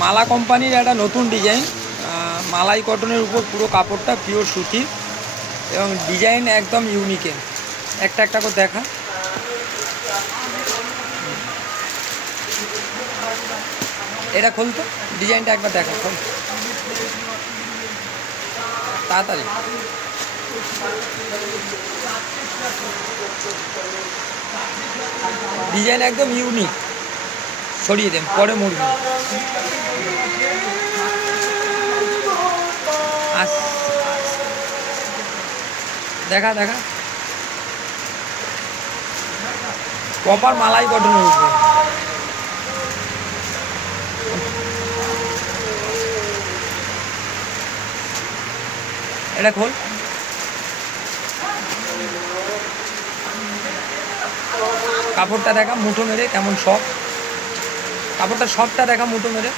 মালা কোম্পানির একটা নতুন ডিজাইন, মালাই কটনের উপর পুরো কাপড়টা পিওর সুতির এবং ডিজাইন একদম ইউনিকে। একটা একটা করে দেখা। এটা খুলতো, ডিজাইনটা একবার দেখা, খোল তাড়াতাড়ি। ডিজাইন একদম ইউনিক, সরিয়ে দেন পরে মুড়বি। দেখা দেখা, প্রপার মালাই কটনের উপর। এটা খোল, কাপড়টা দেখা মুঠো মেরে কেমন সফট, কাপড়টা সফটটা দেখা মুঠো মেরে।